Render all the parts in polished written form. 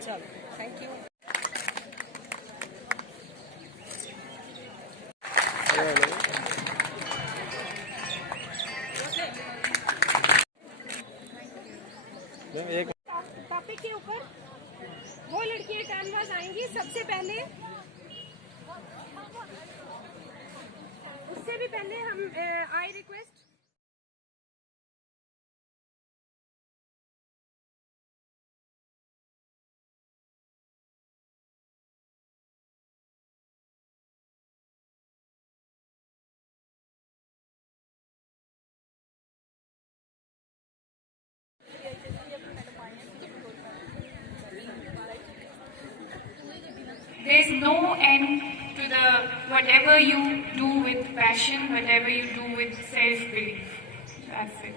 चलो thank you. एक topic के ऊपर वो लड़कियां टर्नवाज आएंगी सबसे पहले। उससे भी पहले हम I request There's no end to the whatever you do with passion, whatever you do with self-belief. That's it.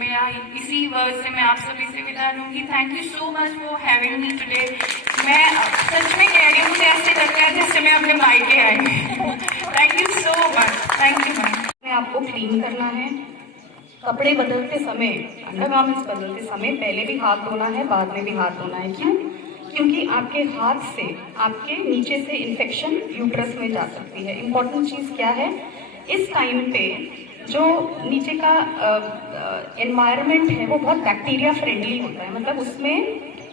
मेरा इसी वर्ड से मैं आप सभी से विदा लूंगी। Thank you so much for having me today. मैं सच में कह रही हूँ, मुझे ऐसे लग रहा है जैसे मैं अपने मायके आई हूँ। Thank you so much. Thank you ma'am. आपको क्लीन करना है, कपड़े बदलते समय, अंडरगारमेंट्स बदलते समय पहले भी हाथ धोना है, बाद में भी हाथ धोना है। क्यों? क्योंकि आपके हाथ से आपके नीचे से इन्फेक्शन यूट्रस में जा सकती है। इम्पोर्टेंट चीज क्या है, इस टाइम पे जो नीचे का एनवायरनमेंट है वो बहुत बैक्टीरिया फ्रेंडली होता है, मतलब उसमें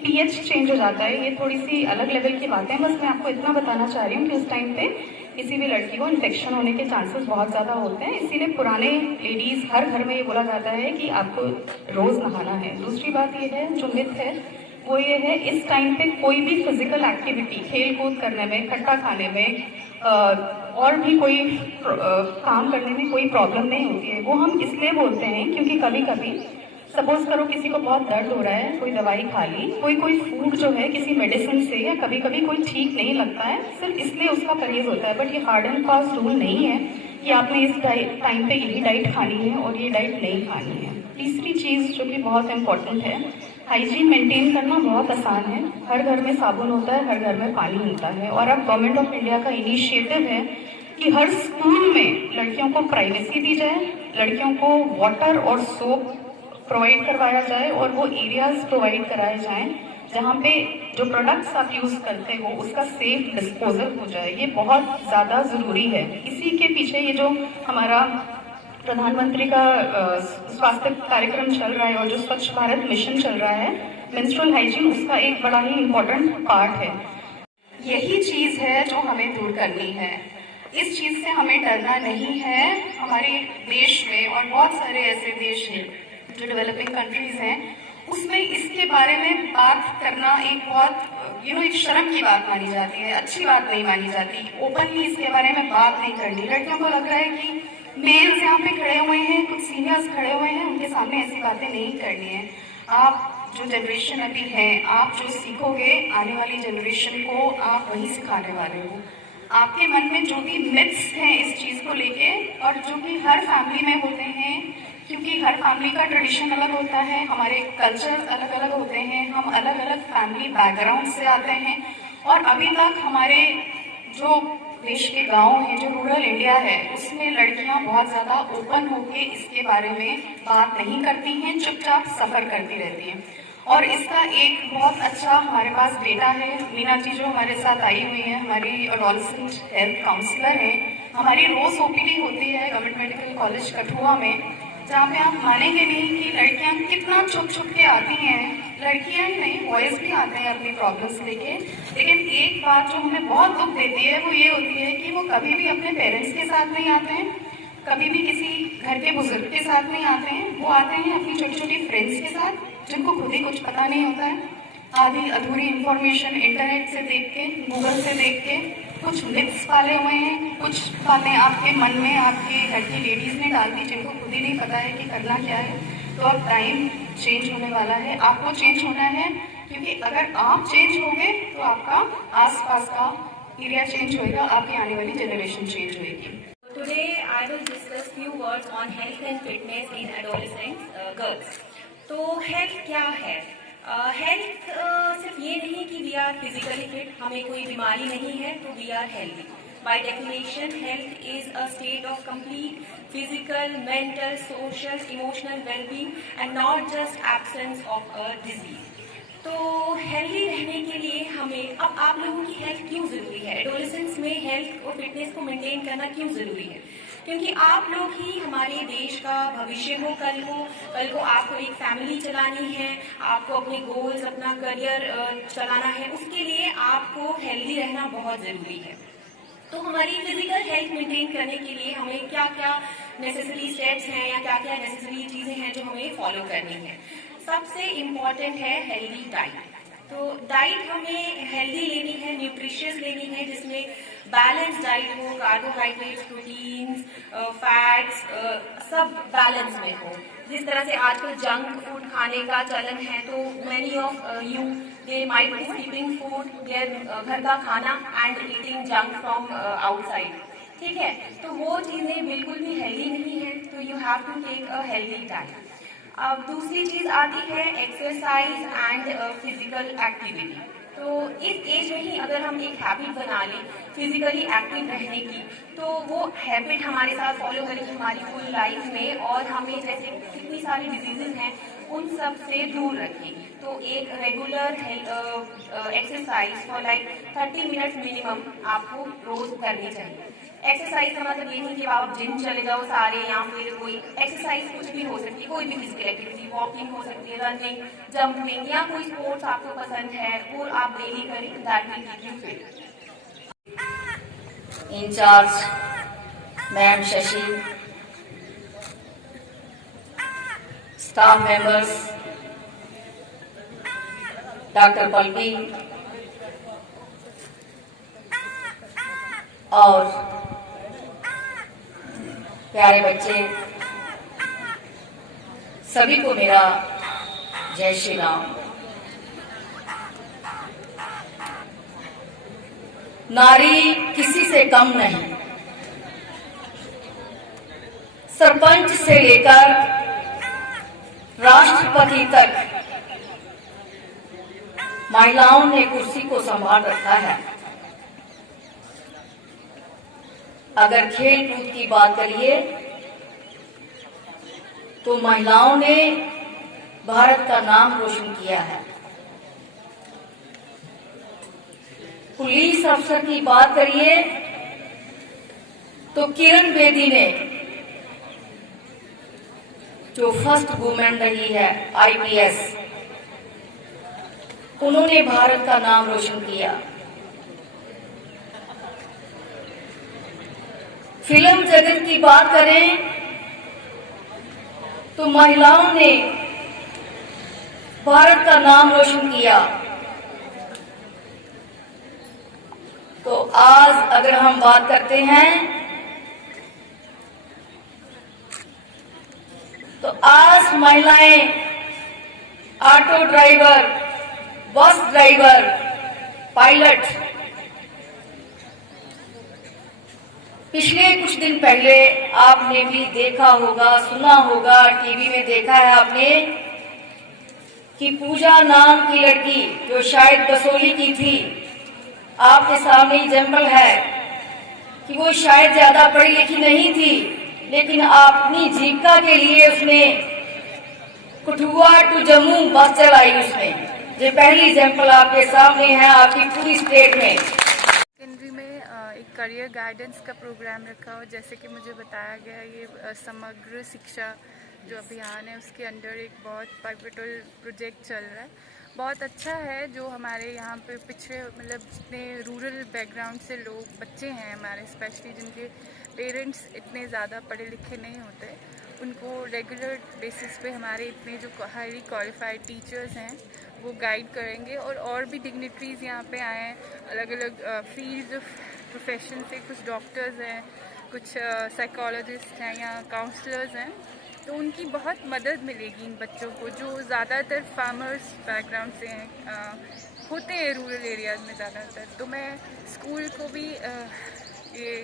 पीएच चेंज हो जाता है। ये थोड़ी सी अलग लेवल की बातें हैं, बस मैं आपको इतना बताना चाह रही हूँ कि उस टाइम पे किसी भी लड़की को इन्फेक्शन होने के चांसेस बहुत ज्यादा होते हैं। इसीलिए पुराने लेडीज हर घर में ये बोला जाता है कि आपको रोज नहाना है। दूसरी बात ये है, जो मिथ है वो ये है, इस टाइम पे कोई भी फिजिकल एक्टिविटी, खेल कूद करने में, खट्टा खाने में और भी कोई काम करने में कोई प्रॉब्लम नहीं होती है। वो हम इसलिए बोलते हैं क्योंकि कभी कभी सपोज करो किसी को बहुत दर्द हो रहा है, कोई दवाई खा ली, कोई फूड जो है किसी मेडिसिन से, या कभी कभी कोई ठीक नहीं लगता है, सिर्फ इसलिए उसका परहेज होता है। बट ये हार्ड एंड फास्ट रूल नहीं है कि आपने इस टाइम पे यही डाइट खानी है और ये डाइट नहीं खानी है। तीसरी चीज जो कि बहुत इम्पोर्टेंट है, हाइजीन मेंटेन करना बहुत आसान है। हर घर में साबुन होता है, हर घर में पानी होता है। और अब गवर्नमेंट ऑफ इंडिया का इनिशिएटिव है कि हर स्कूल में लड़कियों को प्राइवेसी दी जाए, लड़कियों को वाटर और सोप प्रोवाइड करवाया जाए और वो एरियाज प्रोवाइड कराए जाएं जहाँ पे जो प्रोडक्ट्स आप यूज करते हो उसका सेफ डिस्पोजल हो जाए। ये बहुत ज्यादा जरूरी है। इसी के पीछे ये जो हमारा प्रधानमंत्री का स्वास्थ्य कार्यक्रम चल रहा है और जो स्वच्छ भारत मिशन चल रहा है, मेंस्ट्रुअल हाइजीन उसका एक बड़ा ही इम्पोर्टेंट पार्ट है। यही चीज है जो हमें दूर करनी है। इस चीज से हमें डरना नहीं है। हमारे देश में और बहुत सारे ऐसे देश हैं जो डेवलपिंग कंट्रीज हैं, उसमें इसके बारे में बात करना एक बहुत एक शर्म की बात मानी जाती है, अच्छी बात नहीं मानी जाती। ओपनली इसके बारे में बात नहीं करनी। लड़कियों को लग रहा है कि मेल्स यहाँ पे खड़े हुए हैं, कुछ सीनियर्स खड़े हुए हैं, उनके सामने ऐसी बातें नहीं करनी है। आप जो जनरेशन अभी है, आप जो सीखोगे आने वाली जनरेशन को, आप वही सिखाने वाले हो। आपके मन में जो भी मिथ्स हैं इस चीज को लेके, और जो कि हर फैमिली में होते हैं, क्योंकि हर फैमिली का ट्रेडिशन अलग होता है, हमारे कल्चर अलग अलग होते हैं, हम अलग अलग फैमिली बैकग्राउंड से आते हैं, और अभी तक हमारे जो देश के गांव हैं, जो रूरल इंडिया है, उसमें लड़कियां बहुत ज्यादा ओपन होके इसके बारे में बात नहीं करती हैं, चुपचाप सफर करती रहती हैं। और इसका एक बहुत अच्छा हमारे पास डेटा है। मीना जी जो हमारे साथ आई हुई है, हमारी एडोलेसेंट हेल्थ काउंसलर है, हमारी रोज ओपीडी होती है गवर्नमेंट मेडिकल कॉलेज कठुआ में, जहाँ पे आप मानेंगे नहीं कि लड़कियां कितना छुप छुप के आती हैं। लड़कियां ही नहीं, बॉयज भी आते हैं अपनी प्रॉब्लम्स लेके। लेकिन एक बात जो हमें बहुत दुख देती है वो ये होती है कि वो कभी भी अपने पेरेंट्स के साथ नहीं आते हैं, कभी भी किसी घर के बुजुर्ग के साथ नहीं आते हैं। वो आते हैं अपनी छोटी छोटी फ्रेंड्स के साथ, जिनको खुद ही कुछ पता नहीं होता है। आधी अधूरी इंफॉर्मेशन इंटरनेट से देख के, गूगल से देख के कुछ मिथ्स पाले हुए हैं, कुछ बातें आपके मन में आपके घर की लेडीज ने डाल दी जिनको खुद ही नहीं पता है कि करना क्या है। तो अब टाइम चेंज होने वाला है, आपको चेंज होना है, क्योंकि अगर आप चेंज होंगे तो आपका आसपास का एरिया चेंज होएगा, आपकी आने वाली जनरेशन चेंज होएगी। Today I will discuss few words on health and fitness in adolescent girls. तो हेल्थ क्या है? हेल्थ सिर्फ ये नहीं कि वी आर फिजिकली फिट, हमें कोई बीमारी नहीं है तो we are healthy. By definition, health is a state of complete physical, mental, social, emotional well-being and not just absence of a disease. तो हेल्दी रहने के लिए हमें, अब आप लोगों की हेल्थ क्यों जरूरी है, एडोलेसेंस में हेल्थ और फिटनेस को मेंटेन करना क्यों जरूरी है? क्योंकि आप लोग ही हमारे देश का भविष्य हो। कल को आपको एक फैमिली चलानी है, आपको अपने गोल्स, अपना करियर चलाना है, उसके लिए आपको हेल्दी रहना बहुत जरूरी है। तो हमारी फिजिकल हेल्थ मेंटेन करने के लिए हमें क्या क्या नेसेसरी स्टेप्स हैं या क्या क्या नेसेसरी चीजें हैं जो हमें फॉलो करनी है? सबसे इम्पॉर्टेंट है हेल्दी डाइट। तो डाइट हमें हेल्दी लेनी है, न्यूट्रिशियस लेनी है, जिसमें बैलेंस डाइट हो, कार्बोहाइड्रेट्स, प्रोटीन्स, फैट्स सब बैलेंस में हो। जिस तरह से आजकल जंक फूड खाने का चलन है, तो many of you they might be skipping food, their घर का खाना and eating junk from outside. ठीक है, तो वो चीजें बिल्कुल भी हेल्दी नहीं है, तो you have to take a healthy diet. अब दूसरी चीज आती है एक्सरसाइज एंड फिजिकल एक्टिविटी। तो इस एज में ही अगर हम एक हैबिट बना लें फिजिकली एक्टिव रहने की, तो वो हैबिट हमारे साथ फॉलो करेगी हमारी फुल लाइफ में, और हमें जैसे कितनी सारी डिजीजेज हैं उन सब से दूर रखेगी। तो एक regular exercise for like 30 minutes minimum आपको रोज करनी चाहिए। एक्सरसाइज का मतलब ये नहीं कि आप जिम चले जाओ सारे, या फिर कोई एक्सरसाइज कुछ भी हो सकती है, कोई भी फिजिकल एक्टिविटी, वॉकिंग हो सकती है, रनिंग, जंपिंग, या कोई स्पोर्ट्स आपको पसंद है और आप डेली करें, that will keep you fit. In charge ma'am Shashi, staff members, doctor Pallavi और प्यारे बच्चे, सभी को मेरा जय श्री राम। नारी किसी से कम नहीं, सरपंच से लेकर राष्ट्रपति तक महिलाओं ने कुर्सी को संभाल रखा है। अगर खेल कूद की बात करिए तो महिलाओं ने भारत का नाम रोशन किया है। पुलिस अफसर की बात करिए तो किरण बेदी ने, जो फर्स्ट वुमेन रही है IPS, उन्होंने भारत का नाम रोशन किया। फिल्म जगत की बात करें तो महिलाओं ने भारत का नाम रोशन किया। तो आज अगर हम बात करते हैं तो आज महिलाएं auto driver, bus driver, pilot. पिछले कुछ दिन पहले आपने भी देखा होगा, सुना होगा, टीवी में देखा है आपने कि पूजा नाम की लड़की जो शायद कसौली की थी, आपके सामने एग्जाम्पल है कि वो शायद ज्यादा पढ़ी लिखी नहीं थी, लेकिन अपनी जीविका के लिए उसने कठुआ टू जम्मू बस चलाई। उसने ये पहली एग्जाम्पल आपके सामने है आपकी पूरी स्टेट में। सेकेंडरी में एक करियर गाइडेंस का प्रोग्राम रखा और जैसे कि मुझे बताया गया, ये समग्र शिक्षा जो अभियान है उसके अंडर एक बहुत पाइवटल प्रोजेक्ट चल रहा है। बहुत अच्छा है जो हमारे यहाँ पे पिछड़े मतलब जितने रूरल बैकग्राउंड से लोग बच्चे हैं हमारे, स्पेशली जिनके पेरेंट्स इतने ज़्यादा पढ़े लिखे नहीं होते, उनको रेगुलर बेसिस पे हमारे इतने जो हाईली क्वालिफाइड टीचर्स हैं वो गाइड करेंगे। और भी डिग्निटरीज़ यहाँ पे आए हैं, अलग अलग फील्ड प्रोफेशन से, कुछ डॉक्टर्स हैं, कुछ साइकोलॉजिस्ट हैं या काउंसलर्स हैं, तो उनकी बहुत मदद मिलेगी इन बच्चों को जो ज़्यादातर फार्मर्स बैकग्राउंड से हैं, होते हैं रूरल एरियाज़ में ज़्यादातर। तो मैं स्कूल को भी ये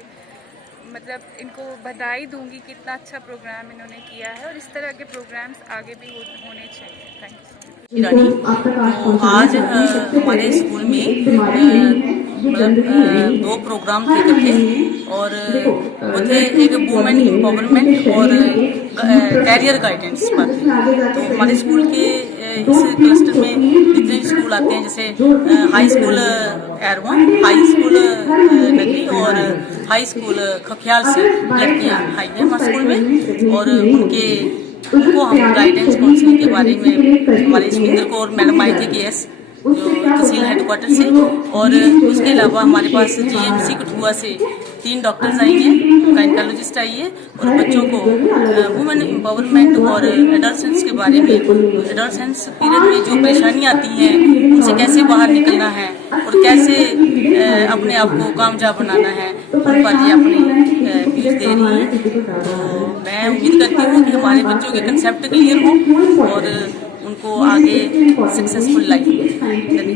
मतलब इनको बधाई दूंगी कि इतना अच्छा प्रोग्राम इन्होंने किया है और इस तरह के प्रोग्राम्स आगे भी होने चाहिए। Thank you. तो आज हमारे स्कूल में मतलब 2 प्रोग्राम थे इकट्ठे, और वो थे एक वुमेन एम्पावरमेंट और कैरियर गाइडेंस पर थे। तो हमारे स्कूल के इस क्लस्टर में जितने भी स्कूल आते हैं, जैसे हाई स्कूल एरवा, हाई स्कूल नगरी और हाई स्कूल खख्याल से लड़कियाँ आई हैं हमारे स्कूल में, और उनको हम गाइडेंस काउंसलिंग के बारे में हमारे सुरेंद्र कौर मैडम आई थी KS जो तहसील हेडक्वार्टर से, और उसके अलावा हमारे पास GMC कठुआ से 3 डॉक्टर्स आई हैं, गायनकोलॉजिस्ट आई है, और बच्चों को वुमेन एम्पावरमेंट और एडोलसेंस के बारे में, एडोलसेंस पीरियड में जो परेशानियाँ आती हैं उनसे कैसे बाहर निकलना है और कैसे अपने आप को कामयाब बनाना है, उन पर ये अपनी व्यूज दे रही हैं। तो मैं उम्मीद करती हूँ कि हमारे बच्चों के कंसेप्ट क्लियर हो और उनको आगे सक्सेसफुल लाइफ मिले।